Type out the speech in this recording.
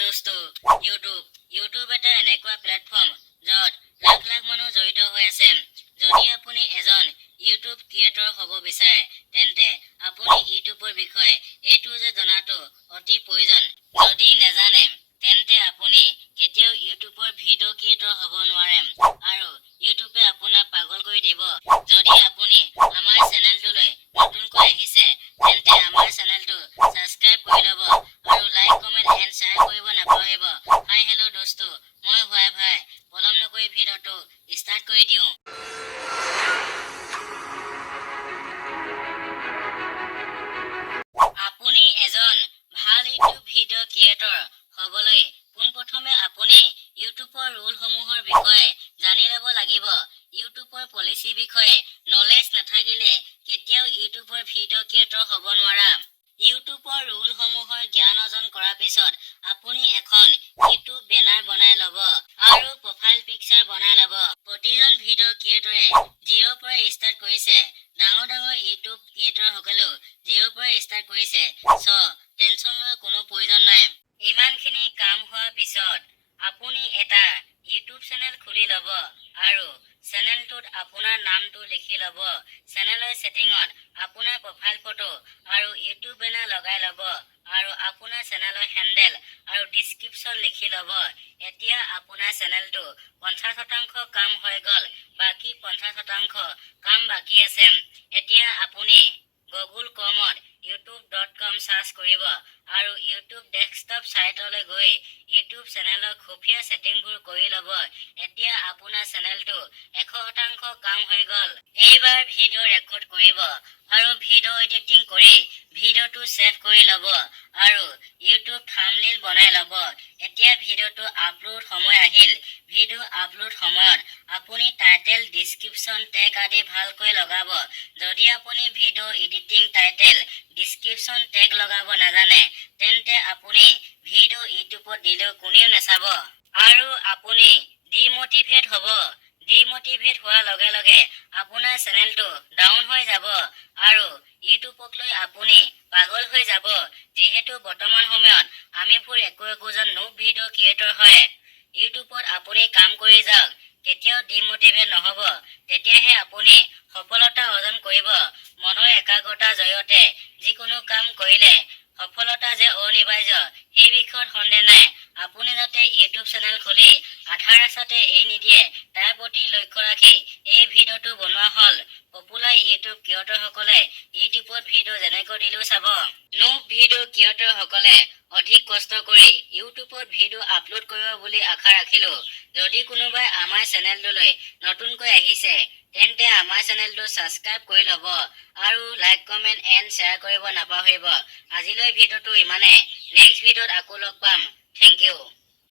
দোস্ত ইউটিউব এটা এনেকুৱা প্লেটফৰ্ম য'ত লাখ লাখ মানুহ জড়িত হৈ আছে। যদি আপুনি এজন ইউটিউব ক্ৰিয়েটৰ হ'ব বিচাৰে তেন্তে আপুনি ইউটিউবৰ বিষয়ে এইটো যে জনাটো অতি প্ৰয়োজন। যদি নেজানে তেন্তে আপুনি কেতিয়াও ইউটিউবৰ ভিডিঅ' ক্ৰিয়েটৰ হ'ব নোৱাৰে আৰু ইউটিউবে আপোনাক পাগল কৰি দিব। যদি আপুনি আমাৰ চেনেলটোলৈ নতুনকৈ আহিছে তেন্তে আমাৰ চেনেলটো ছাবস্ক্ৰাইব কৰি ল'ব আৰু লাইক কমেণ্ট এণ্ড শ্বেয়াৰ কৰিব নাপাহৰিব। হাই হেল্ল' দোস্ত, মই ভাই পলম নকৰি ভিডিঅ'টো ষ্টাৰ্ট কৰি দিওঁ। আপুনি এজন ভাল ইউটিউব ভিডিঅ' ক্ৰিয়েটৰ হ'বলৈ পোনপ্ৰথমে আপুনি ইউটিউবৰ ৰুলসমূহৰ বিষয়ে জানি ল'ব লাগিব। ইউটিউবৰ পলিচি বিষয়ে নলেজ নাথাকিলে কেতিয়াও ইউটিউবৰ ভিডিঅ' ক্ৰিয়েটৰ হ'ব নোৱাৰা। ইউটিউবৰ ৰুলসমূহৰ জ্ঞান অৰ্জন কৰাৰ পিছত আপুনি এখন ইউটিউব বেনাৰ বনাই ল'ব আৰু প্ৰফাইল পিকচাৰ বনাই ল'ব। প্ৰতিজন ভিডিঅ' ক্ৰিয়েটৰে জিৰ'ৰ পৰা ষ্টাৰ্ট কৰিছে। ডাঙৰ ইউটিউব ক্ৰিয়েটৰসকলেও জিৰ'ৰ পৰা ষ্টাৰ্ট কৰিছে। টেনচন লোৱাৰ কোনো প্ৰয়োজন নাই। ইমানখিনি কাম হোৱাৰ পিছত আপুনি এটা ইউটিউব চেনেল খুলি ল'ব আৰু চেনেলটোত আপোনাৰ নামটো লিখি ল'ব। চেনেলৰ ছেটিঙত আপোনাৰ প্ৰফাইল ফটো আৰু ইউটিউব বেনাৰ লগাই ল'ব আৰু আপোনাৰ চেনেলৰ হেণ্ডেল আৰু ডিছক্ৰিপশ্যন লিখি ল'ব। এতিয়া আপোনাৰ চেনেলটো 50% কাম হৈ গ'ল, বাকী 50% কাম বাকী আছে। এতিয়া আপুনি গুগল ক্ৰমত youtube.com চাৰ্চ কৰিব আৰু ইউটিউব ডেস্কটপ চাইটলৈ গৈ ইউটিউব চেনেলৰ খুফিয়া ছেটিংবোৰ কৰি ল'ব। এতিয়া আপোনাৰ চেনেলটো 100% কাম হৈ গ'ল। এইবাৰ ভিডিঅ' ৰেকৰ্ড কৰিব আৰু ভিডিঅ' এডিটিং কৰি ভিডিঅ'টো ছেভ কৰি ল'ব আৰু ইউটিউব থাম্বনেইল বনাই ল'ব। এতিয়া ভিডিঅ'টো আপলোড সময় আহিল। ভিডিঅ' আপলোড সময়ত আপুনি টাইটেল, ডিছক্ৰিপশ্যন, টেগ আদি ভালকৈ লগাব। যদি আপুনি video' editing, title, description, tag লগাব নাজানে তেন্তে আপুনি ভিডিঅ' ইউটিউবত দিলেও কোনেও নাচাব আৰু আপুনি ডিম'টিভেট হ'ব। ডিম'টিভেট হোৱাৰ লগে লগে আপোনাৰ চেনেলটো ডাউন হৈ যাব আৰু ইউটিউবক লৈ আপুনি পাগল হৈ যাব। যিহেতু বৰ্তমান সময়ত আমিবোৰ একোজন নুব ভিডিঅ' ক্ৰিয়েটৰ হয়। ইউটিউবত আপুনি কাম কৰি যাওক, কেতিয়াও ডিম'টিভেট নহ'ব। তেতিয়াহে আপুনি সফলতা অৰ্জন কৰিব। মনৰ একাগ্ৰতাৰ জৰিয়তে যিকোনো কাম কৰিলে সফলতা যে অনিবাৰ্য সেই বিষয়ত সন্দেহ নাই। আপুনি যাতে ইউটিউব চেনেল খুলি আধা ৰাস্তাতে এৰি নিদিয়ে তাৰ প্ৰতি লক্ষ্য ৰাখি এই ভিডিঅ'টো বনোৱা হ'ল। পপুলাৰ ইউটিউব ক্ৰিয়েটৰসকলে ইউটিউবত ভিডিঅ' যেনেকৈ দিলেও চাব। নুব ভিডিঅ' ক্ৰিয়েটৰসকলে অধিক কষ্ট কৰি ইউটিউবত ভিডিঅ' আপলোড কৰিব বুলি আশা ৰাখিলোঁ। যদি কোনোবাই আমাৰ চেনেলটোলৈ নতুনকৈ আহিছে তেন্তে আমাৰ চেনেলটো ছাবস্ক্ৰাইব কৰি ল'ব আৰু লাইক কমেণ্ট এণ্ড শ্বেয়াৰ কৰিব নাপাহৰিব। আজিলৈ ভিডিঅ'টো ইমানে। নেক্সট ভিডিঅ'ত আকৌ লগ পাম। Thank U.